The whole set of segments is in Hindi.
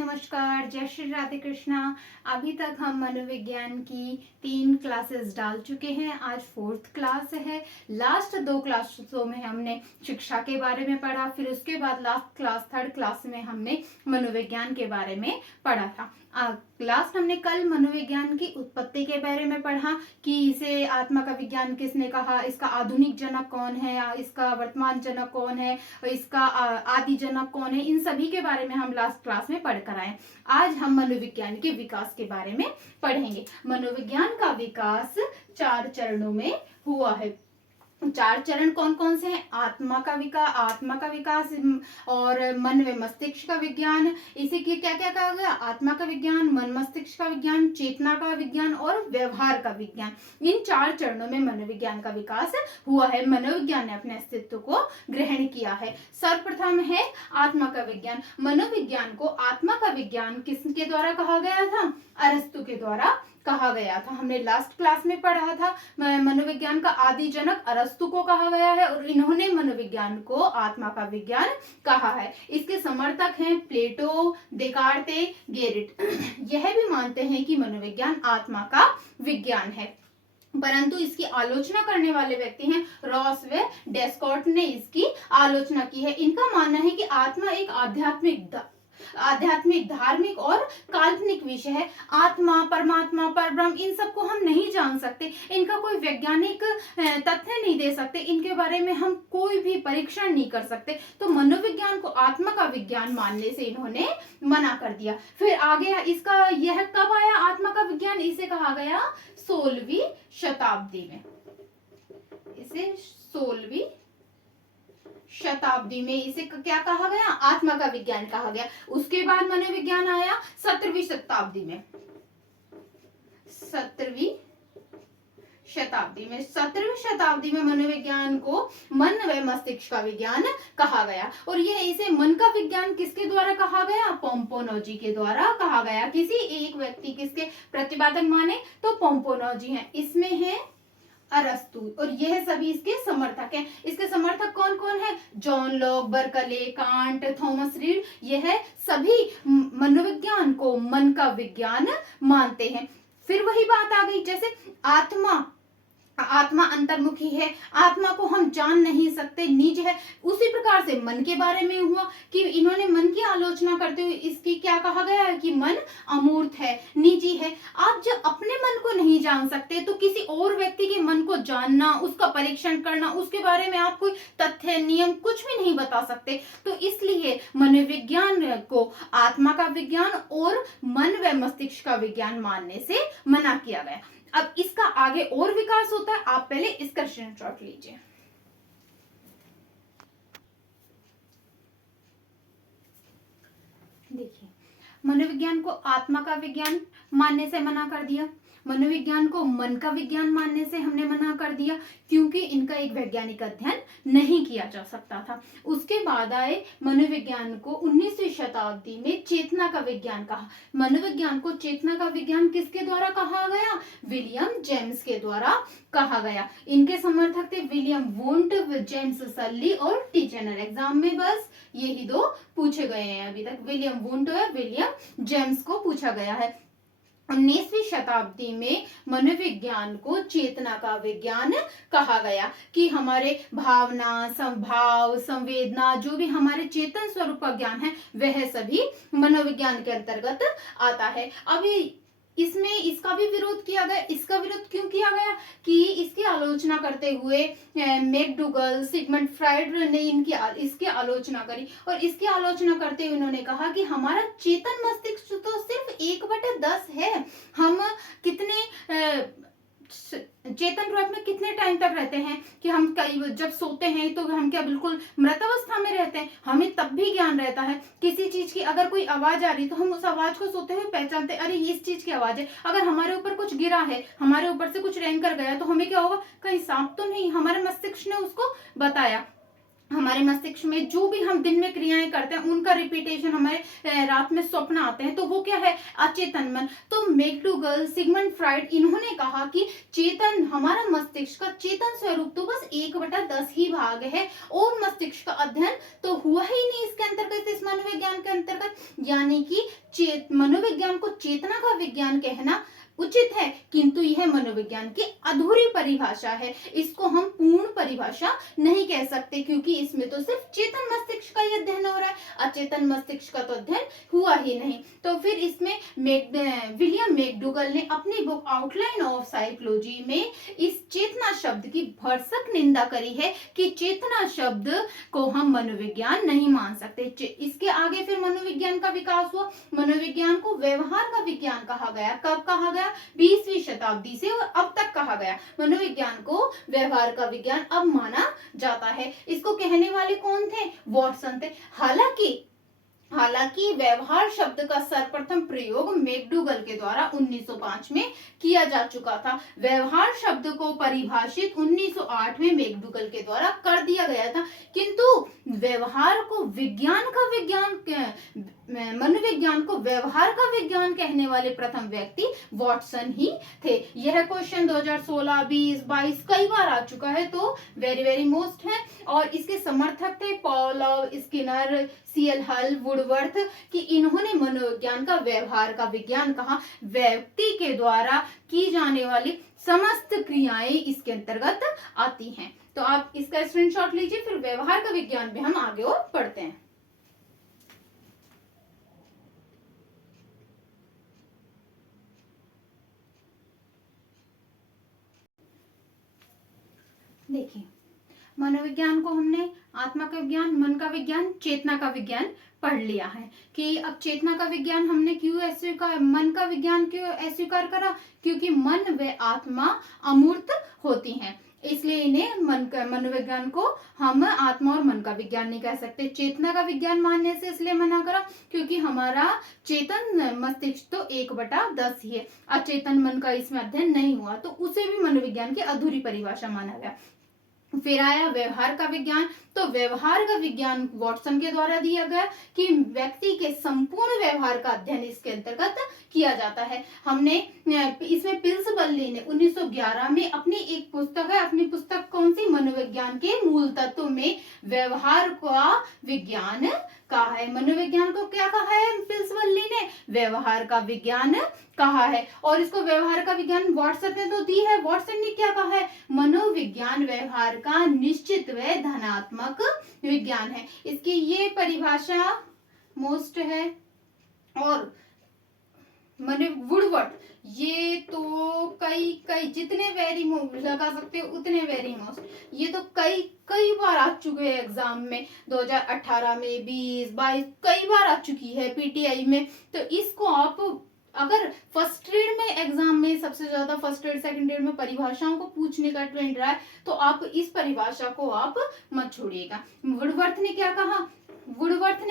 नमस्कार, जय श्री राधे कृष्णा। अभी तक हम मनोविज्ञान की 3 क्लासेस डाल चुके हैं। आज 4th क्लास है। लास्ट 2 क्लासों में हमने शिक्षा के बारे में पढ़ा, फिर उसके बाद लास्ट क्लास 3rd क्लास में हमने मनोविज्ञान के बारे में पढ़ा था। लास्ट हमने कल मनोविज्ञान की उत्पत्ति के बारे में पढ़ा कि इसे आत्मा का विज्ञान किसने कहा, इसका आधुनिक जनक कौन है, इसका वर्तमान जनक कौन है, इसका आदि जनक कौन है, इन सभी के बारे में हम लास्ट क्लास में पढ़ कर आए। आज हम मनोविज्ञान के विकास के बारे में पढ़ेंगे। मनोविज्ञान का विकास 4 चरणों में हुआ है। 4 चरण कौन कौन से हैं? आत्मा का विकास और मन व मस्तिष्क का विज्ञान। इसे क्या क्या कहा गया? आत्मा का विज्ञान, मन मस्तिष्क का विज्ञान, चेतना का विज्ञान और व्यवहार का विज्ञान। इन 4 चरणों में मनोविज्ञान का विकास हुआ है। मनोविज्ञान ने अपने अस्तित्व को ग्रहण किया है। सर्वप्रथम है आत्मा का विज्ञान। मनोविज्ञान को आत्मा का विज्ञान किसके द्वारा कहा गया था? अरस्तु के द्वारा कहा गया था। हमने लास्ट क्लास में पढ़ा था मनोविज्ञान का आदि जनक अरस्तु को कहा गया है और इन्होंने मनोविज्ञान को आत्मा का विज्ञान कहा है। इसके समर्थक हैं प्लेटो, देकार्ते, गेरिट। यह भी मानते हैं कि मनोविज्ञान आत्मा का विज्ञान है, परंतु इसकी आलोचना करने वाले व्यक्ति हैं रॉस व डेस्कॉर्ट ने इसकी आलोचना की है। इनका मानना है कि आत्मा एक आध्यात्मिक, धार्मिक और काल्पनिक विषय है। आत्मा, परमात्मा, परब्रह्म, इन सबको हम नहीं जान सकते। इनका कोई वैज्ञानिक तथ्य नहीं दे सकते। इनके बारे में हम कोई भी परीक्षण नहीं कर सकते। तो मनोविज्ञान को आत्मा का विज्ञान मानने से इन्होंने मना कर दिया। फिर आगे इसका यह कब आया आत्मा का विज्ञान? इसे कहा गया 16वीं शताब्दी में। इसे 16वीं शताब्दी में इसे क्या कहा गया? आत्मा का विज्ञान कहा गया। उसके बाद मनोविज्ञान आया 17वीं शताब्दी में। 17वीं शताब्दी में मनोविज्ञान को मन व मस्तिष्क का विज्ञान कहा गया। और यह इसे मन का विज्ञान किसके द्वारा कहा गया? पोम्पोनोजी के द्वारा कहा गया। किसी एक व्यक्ति किसके प्रतिपादक माने तो पोम्पोनोजी हैं। इसमें है अरस्तु और यह सभी इसके समर्थक हैं। इसके समर्थक कौन कौन है? John Locke, Berkeley, can't, Thomas read. यह सभी मनोविज्ञान को मन का विज्ञान मानते हैं। फिर वही बात आ गई, जैसे आत्मा अंतर्मुखी है, आत्मा को हम जान नहीं सकते, निज है। उसी प्रकार से मन के बारे में हुआ कि इन्होंने मन की आलोचना करते हुए इसकी क्या कहा गया है कि मन अमूर्त है, निजी है। आप जब अपने मन को नहीं जान सकते तो किसी और व्यक्ति के मन को जानना, उसका परीक्षण करना, उसके बारे में आप कोई तथ्य, नियम कुछ भी नहीं बता सकते। तो इसलिए मनोविज्ञान को आत्मा का विज्ञान और मन व मस्तिष्क का विज्ञान मानने से मना किया गया। अब इसका आगे और विकास होता है। आप पहले इसका स्क्रीनशॉट लीजिए। देखिए, मनोविज्ञान को आत्मा का विज्ञान मानने से मना कर दिया, मनोविज्ञान को मन का विज्ञान मानने से हमने मना कर दिया, क्योंकि इनका एक वैज्ञानिक अध्ययन नहीं किया जा सकता था। उसके बाद आए मनोविज्ञान को 19वीं शताब्दी में चेतना का विज्ञान कहा। मनोविज्ञान को चेतना का विज्ञान किसके द्वारा कहा गया? विलियम जेम्स के द्वारा कहा गया। इनके समर्थक थे विलियम वुंट, जेम्स सल्ली और टीचनर। एग्जाम में बस यही 2 पूछे गए हैं अभी तक, विलियम वुंट और विलियम जेम्स को पूछा गया है। 19वीं शताब्दी में मनोविज्ञान को चेतना का विज्ञान कहा गया कि हमारे भावना, संभाव, संवेदना, जो भी हमारे चेतन स्वरूप का ज्ञान है वह सभी मनोविज्ञान के अंतर्गत आता है। अभी इसमें इसका भी विरोध किया गया। इसका विरोध क्यों किया गया? कि इसकी आलोचना करते हुए मैकडूगल, सिगमंड फ्राइड ने इसकी आलोचना करी और इसकी आलोचना करते हुए उन्होंने कहा कि हमारा चेतन मस्तिष्क तो सिर्फ 1/10 है। हम कितने चेतन रूप में कितने टाइम तक रहते हैं कि हम जब सोते हैं तो हम क्या बिल्कुल मृत अवस्था में रहते हैं? हमें तब भी ज्ञान रहता है। किसी चीज की अगर कोई आवाज आ रही तो हम उस आवाज को सोते हुए पहचानते, अरे ये इस चीज की आवाज है। अगर हमारे ऊपर कुछ गिरा है, हमारे ऊपर से कुछ रेंग कर गया तो हमें क्या होगा? कहीं सांप तो नहीं? हमारे मस्तिष्क ने उसको बताया। हमारे मस्तिष्क में जो भी हम दिन में क्रियाएं करते हैं उनका रिपीटेशन हमारे रात में स्वप्न आते हैं, तो वो क्या है? अचेतन मन। तो मैकडूगल, सिगमंड फ्राइड, इन्होंने कहा कि चेतन, हमारा मस्तिष्क का चेतन स्वरूप तो बस 1/10 ही भाग है और मस्तिष्क का अध्ययन तो हुआ ही नहीं इसके अंतर्गत, इस मनोविज्ञान के अंतर्गत, यानी कि मनोविज्ञान को चेतना का विज्ञान कहना उचित है, किंतु यह मनोविज्ञान की अधूरी परिभाषा है। इसको हम पूर्ण परिभाषा नहीं कह सकते, क्योंकि इसमें तो सिर्फ चेतन मस्तिष्क का ही अध्ययन हो रहा है, अचेतन मस्तिष्क का तो अध्ययन हुआ ही नहीं। तो फिर इसमें विलियम मैकडूगल ने अपनी बुक आउटलाइन ऑफ साइकोलॉजी में इस चेतना शब्द की भरसक निंदा करी है कि चेतना शब्द को हम मनोविज्ञान नहीं मान सकते। इसके आगे फिर मनोविज्ञान का विकास हुआ, मनोविज्ञान को व्यवहार का विज्ञान कहा गया। कब कहा गया? 20वीं शताब्दी से और अब तक कहा गया। मनोविज्ञान को व्यवहार का विज्ञान अब माना जाता है। इसको कहने वाले कौन थे? वॉटसन थे। हालांकि व्यवहार शब्द का सर्वप्रथम प्रयोग मैकडूगल के द्वारा 1905 में किया जा चुका था। व्यवहार शब्द को परिभाषित 1908 में मैकडूगल के द्वारा कर दिया गया था, किंतु व्यवहार को मनोविज्ञान को व्यवहार का विज्ञान कहने वाले प्रथम व्यक्ति वॉटसन ही थे। यह क्वेश्चन 2016, 20, 22 कई बार आ चुका है, तो वेरी वेरी मोस्ट है। और इसके समर्थक थे पॉवलोव, स्किनर, सीएल हल, वुडवर्थ, कि इन्होंने मनोविज्ञान का व्यवहार का विज्ञान कहा। व्यक्ति के द्वारा की जाने वाली समस्त क्रियाएं इसके अंतर्गत आती हैं। तो आप इसका स्क्रीनशॉट लीजिए, फिर व्यवहार का विज्ञान में हम आगे और पढ़ते हैं। देखिए, मनोविज्ञान को हमने आत्मा का विज्ञान, मन का विज्ञान, चेतना का विज्ञान पढ़ लिया है। कि अब चेतना का विज्ञान हमने क्यों अस्वीकार, मन का विज्ञान क्यों अस्वीकार करा? क्योंकि मन व आत्मा अमूर्त होती हैं, इसलिए इन्हें मनोविज्ञान को हम आत्मा और मन का विज्ञान नहीं कह सकते। चेतना का विज्ञान मानने से इसलिए मना करा क्योंकि हमारा चेतन मस्तिष्क तो 1/10 ही है, अचेतन मन का इसमें अध्ययन नहीं हुआ, तो उसे भी मनोविज्ञान की अधूरी परिभाषा माना गया। फिर आया व्यवहार का विज्ञान। तो व्यवहार का विज्ञान वॉटसन के द्वारा दिया गया कि व्यक्ति के संपूर्ण व्यवहार का अध्ययन इसके अंतर्गत किया जाता है। हमने इसमें पिल्सबर्ली ने 1911 में अपनी एक पुस्तक है, अपनी पुस्तक कौन सी? मनोविज्ञान के मूल तत्व में व्यवहार का विज्ञान कहा है। मनोविज्ञान को क्या कहा है पिल्सबर्ली ने? व्यवहार का विज्ञान कहा है। और इसको व्यवहार का विज्ञान वॉटसन ने तो दी है। वॉटसन ने क्या कहा है? मनोविज्ञान व्यवहार का निश्चित व धनात्मक विज्ञान है। इसकी ये परिभाषा मोस्ट है। और वुडवर्थ, ये तो कई जितने वेरी लगा सकते हो उतने वेरी मोस्ट, ये तो कई बार आ चुके हैं एग्जाम में, 2018 में, 20, 22 कई बार आ चुकी है पीटीआई में। तो इसको आप अगर फर्स्ट ग्रेड में एग्जाम में सबसे ज्यादा फर्स्ट ग्रेड सेकंड ग्रेड में परिभाषाओं को पूछने का ट्रेंड रहा है, तो आप इस परिभाषा को आप मत छोड़िएगा। वुडवर्थ ने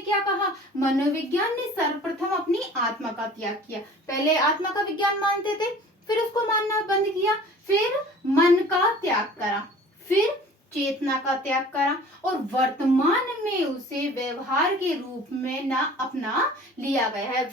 क्या कहा? मनोविज्ञान ने सर्वप्रथम अपनी आत्मा का त्याग किया। पहले आत्मा का विज्ञान मानते थे, फिर उसको मानना बंद किया, फिर मन का त्याग करा, फिर चेतना का त्याग करा, और वर्तमान में उसे व्यवहार के रूप में ना अपना लिया गया है।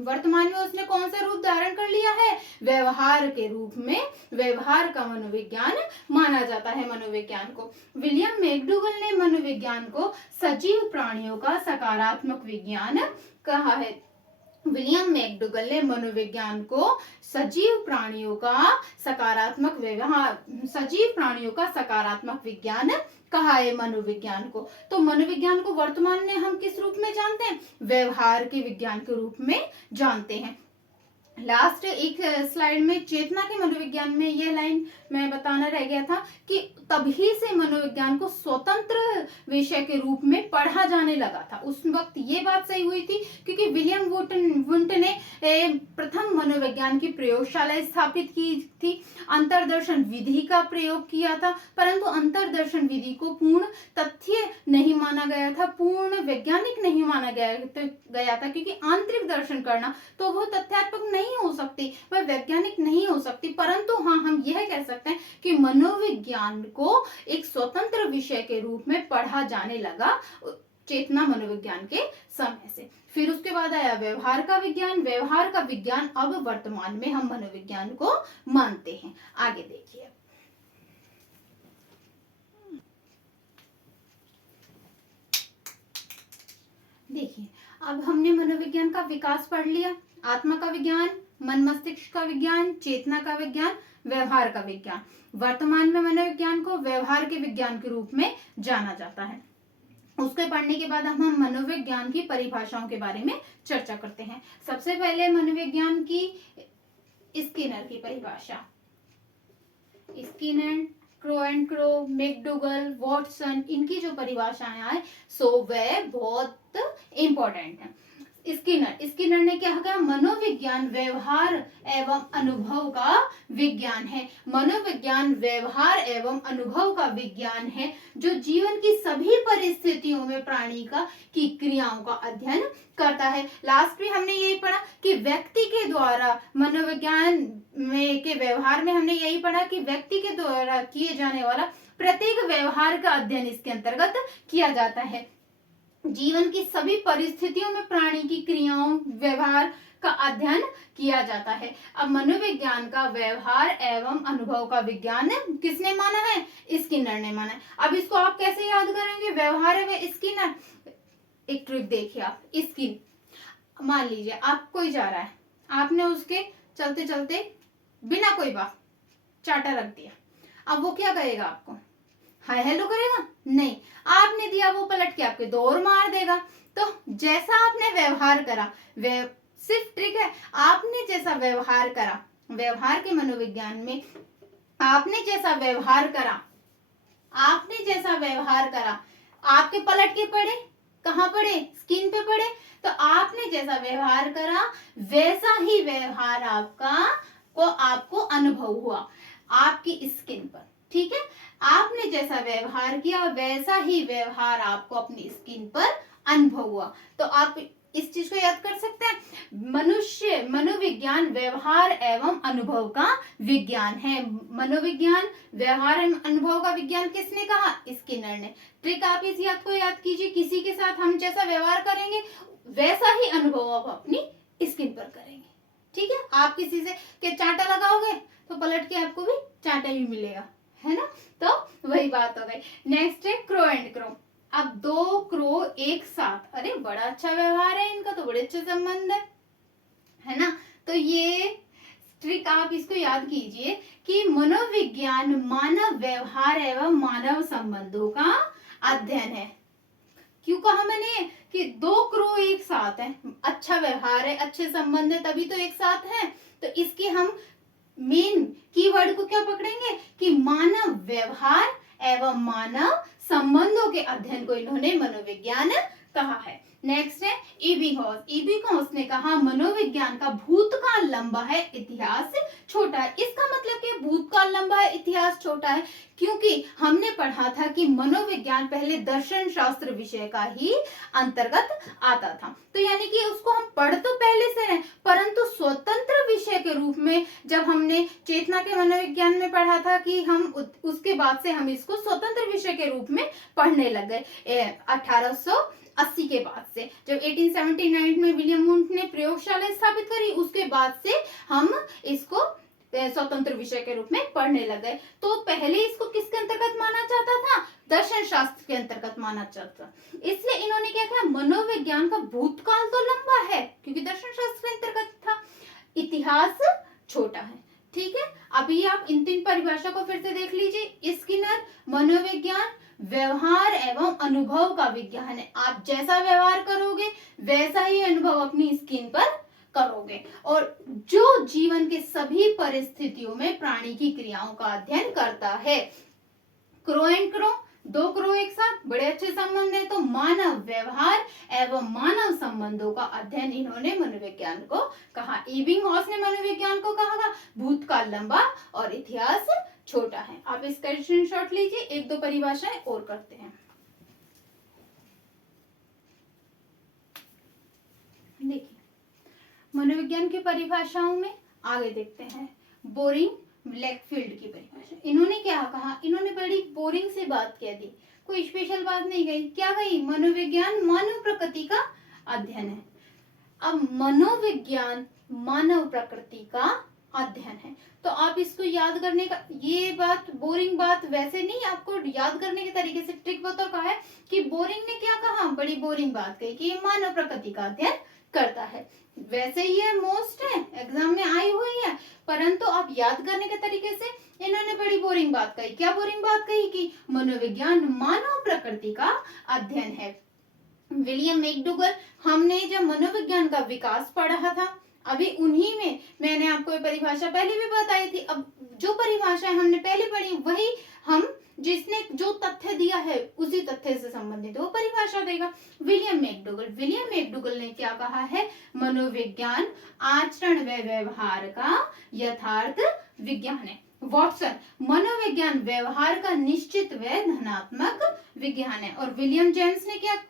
वर्तमान में उसने कौन सा रूप धारण कर लिया है? व्यवहार के रूप में व्यवहार का मनोविज्ञान माना जाता है मनोविज्ञान को। विलियम मैकडूगल ने मनोविज्ञान को सजीव प्राणियों का सकारात्मक विज्ञान कहा है। विलियम मैकडूगल ने मनोविज्ञान को सजीव प्राणियों का सकारात्मक विज्ञान कहा है मनोविज्ञान को। तो मनोविज्ञान को वर्तमान में हम किस रूप में जानते हैं? व्यवहार के विज्ञान के रूप में जानते हैं। लास्ट एक स्लाइड में चेतना के मनोविज्ञान में यह लाइन मैं बताना रह गया था कि तभी से मनोविज्ञान को स्वतंत्र विषय के रूप में पढ़ा जाने लगा था। उस वक्त ये बात सही हुई थी क्योंकि विलियम वुंट ने प्रथम मनोविज्ञान की प्रयोगशाला स्थापित की थी, अंतर्दर्शन विधि का प्रयोग किया था, परंतु अंतर्दर्शन विधि को पूर्ण तथ्य नहीं माना गया था, पूर्ण वैज्ञानिक नहीं माना गया था, क्योंकि आंतरिक दर्शन करना तो वो तथ्यात्मक नहीं हो सकती, वह वैज्ञानिक नहीं हो सकती। परंतु हाँ, हम यह कह सकते हैं कि मनोविज्ञान को एक स्वतंत्र विषय के रूप में पढ़ा जाने लगा चेतना मनोविज्ञान के समय से। फिर उसके बाद आया व्यवहार का विज्ञान अब वर्तमान में हम मनोविज्ञान को मानते हैं। आगे देखिए, अब हमने मनोविज्ञान का विकास पढ़ लिया, आत्मा का विज्ञान, मन मस्तिष्क का विज्ञान, चेतना का विज्ञान, व्यवहार का विज्ञान। वर्तमान में मनोविज्ञान को व्यवहार के विज्ञान के रूप में जाना जाता है। उसके पढ़ने के बाद हम मनोविज्ञान की परिभाषाओं के बारे में चर्चा करते हैं। सबसे पहले मनोविज्ञान की स्किनर की परिभाषा। Skinner, crow and crow, McDougall, Watson, इनकी जो परिभाषाएं आए सो वह बहुत इंपॉर्टेंट है। स्किनर ने क्या कहा? मनोविज्ञान व्यवहार एवं अनुभव का विज्ञान है। मनोविज्ञान व्यवहार एवं अनुभव का विज्ञान है जो जीवन की सभी परिस्थितियों में प्राणी की क्रियाओं का अध्ययन करता है। लास्ट में हमने यही पढ़ा कि व्यक्ति के द्वारा मनोविज्ञान में के व्यवहार में हमने यही पढ़ा कि व्यक्ति के द्वारा किए जाने वाला प्रत्येक व्यवहार का अध्ययन इसके अंतर्गत किया जाता है। जीवन की सभी परिस्थितियों में प्राणी की क्रियाओं व्यवहार का अध्ययन किया जाता है। अब मनोविज्ञान का व्यवहार एवं अनुभव का विज्ञान किसने माना है? स्किनर ने माना है। अब इसको आप कैसे याद करेंगे? व्यवहार एवं स्किनर। एक ट्रिक देखिए आप। स्किन, मान लीजिए आप कोई जा रहा है, आपने उसके चलते चलते बिना कोई बात चाटा रख दिया। अब वो क्या करेगा? आपको हाय हेलो करेगा? नहीं, आपने दिया वो पलट के आपके दौर मार देगा। तो जैसा आपने व्यवहार करा, सिर्फ ट्रिक है, आपने जैसा व्यवहार करा, व्यवहार के मनोविज्ञान में आपने जैसा व्यवहार करा, आपके पलट के पड़े, कहाँ पड़े? स्किन पे पड़े। तो आपने जैसा व्यवहार करा वैसा ही व्यवहार आपको अनुभव हुआ आपकी स्किन पर। ठीक है, आपने जैसा व्यवहार किया वैसा ही व्यवहार आपको अपनी स्किन पर अनुभव हुआ। तो आप इस चीज को याद कर सकते हैं। मनोविज्ञान व्यवहार एवं अनुभव का विज्ञान है। मनोविज्ञान व्यवहार एवं अनुभव का विज्ञान किसने कहा? स्किनर ने। ट्रिक आप इस याद को याद कीजिए, किसी के साथ हम जैसा व्यवहार करेंगे वैसा ही अनुभव आप अपनी स्किन पर करेंगे। ठीक है, आप किसी से के चांटा लगाओगे तो पलट के आपको भी चांटा ही मिलेगा, है ना? तो वही बात हो गई। नेक्स्ट है क्रो एंड क्रो। अब दो क्रो एक साथ, अरे बड़ा अच्छा व्यवहार है इनका, तो बड़े अच्छे संबंध है ना? तो ये ट्रिक आप इसको याद कीजिए कि मनोविज्ञान मानव व्यवहार एवं मानव संबंधों का अध्ययन है। क्यों कहा मैंने कि दो क्रो एक साथ है, अच्छा व्यवहार है, अच्छे संबंध है, तभी तो एक साथ है। तो इसके हम मेन कीवर्ड को क्या पकड़ेंगे कि मानव व्यवहार एवं मानव संबंधों के अध्ययन को इन्होंने मनोविज्ञान कहा है। नेक्स्ट है इबिंगहॉस ने कहा मनोविज्ञान का भूतकाल लंबा है, इतिहास छोटा है। इसका मतलब कि भूतकाल लंबा है, इतिहास छोटा है, क्योंकि हमने पढ़ा था कि मनोविज्ञान पहले दर्शन शास्त्र विषय का ही अंतर्गत आता था। तो यानी कि उसको हम पढ़ तो पहले से रहे, परंतु स्वतंत्र विषय के रूप में जब हमने चेतना के मनोविज्ञान में पढ़ा था कि हम उसके बाद से हम इसको स्वतंत्र विषय के रूप में पढ़ने लग गए। 1880 के बाद से, जब 1879 में विलियम वुंट ने प्रयोगशाला स्थापित करी, उसके बाद से हम इसको स्वतंत्र विषय के रूप में पढ़ने लगे। तो पहले इसको किसके अंतर्गत माना जाता था? दर्शन शास्त्र के अंतर्गत माना जाता था। इसलिए इन्होंने क्या किया, मनोविज्ञान का भूतकाल तो लंबा है क्योंकि दर्शन शास्त्र के अंतर्गत था, इतिहास छोटा है। ठीक है, अभी आप इन तीन परिभाषा को फिर से देख लीजिए। स्किनर मनोविज्ञान व्यवहार एवं अनुभव का विज्ञान है। आप जैसा व्यवहार करोगे वैसा ही अनुभव अपनी स्किन पर करोगे, और जो जीवन के सभी परिस्थितियों में प्राणी की क्रियाओं का अध्ययन करता है। क्रो एंड क्रो, दो क्रो एक साथ, बड़े अच्छे संबंध है। तो मानव व्यवहार एवं मानव संबंधों का अध्ययन इन्होंने मनोविज्ञान को कहा। इबिंगहॉस ने मनोविज्ञान को कहा भूतकाल लंबा और इतिहास छोटा है। आप इसका स्क्रीनशॉट लीजिए, एक दो परिभाषाएं और करते हैं। देखिए मनोविज्ञान की परिभाषाओं में आगे देखते हैं। बोरिंग ब्लैकफील्ड की परिभाषा, इन्होंने क्या कहा? इन्होंने बड़ी बोरिंग से बात कह दी, कोई स्पेशल बात नहीं गई। क्या गई? मनोविज्ञान मानव प्रकृति का अध्ययन है। अब मनोविज्ञान मानव प्रकृति का अध्ययन है। तो आप इसको याद करने का, ये बात बोरिंग बात वैसे नहीं, आपको याद करने के तरीके से ट्रिक बता कहा है कि बोरिंग ने क्या कहा, बड़ी बोरिंग बात कही कि ये मानव प्रकृति का अध्ययन करता है। वैसे ये मोस्ट है, एग्जाम में आई हुई है, परंतु आप याद करने के तरीके से इन्होंने बड़ी बोरिंग बात कही। क्या बोरिंग बात कही कि मनोविज्ञान मानव प्रकृति का अध्ययन है। विलियम मैकडूगल, हमने जब मनोविज्ञान का विकास पढ़ा था, अभी उन्हीं में मैंने आपको ये परिभाषा पहले भी बताई थी। अब जो परिभाषा हमने पहले पढ़ी वही हम, जिसने जो तथ्य दिया है उसी तथ्य से संबंधित वो परिभाषा देगा। विलियम मैकडूगल ने क्या कहा है, मनोविज्ञान आचरण व व्यवहार का यथार्थ विज्ञान है। वॉटसन, मनोविज्ञान व्यवहार का निश्चित व धनात्मक विज्ञान है। और विलियम जेम्स ने क्या,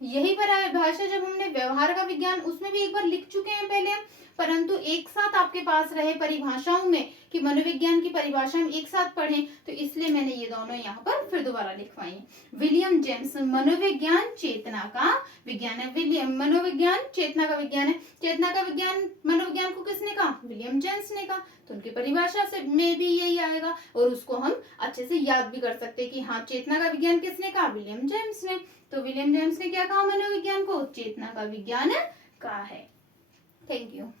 यही परिभाषा जब हमने व्यवहार का विज्ञान उसमें भी एक बार लिख चुके हैं पहले, परंतु एक साथ आपके पास रहे परिभाषाओं में कि मनोविज्ञान की परिभाषा हम एक साथ पढ़ें, तो इसलिए मैंने ये दोनों यहाँ पर फिर दोबारा लिखवाई है। विलियम जेम्स, मनोविज्ञान चेतना का विज्ञान है। विलियम, मनोविज्ञान चेतना का विज्ञान है। चेतना का विज्ञान, मनोविज्ञान को किसने कहा, विलियम जेम्स ने कहा, तो उनकी परिभाषा से में भी यही आएगा और उसको हम अच्छे से याद भी कर सकते हैं कि हाँ, चेतना का विज्ञान किसने कहा, विलियम जेम्स ने। तो विलियम जेम्स ने क्या कहा, मनोविज्ञान को चेतना का विज्ञान कहा है। Thank you.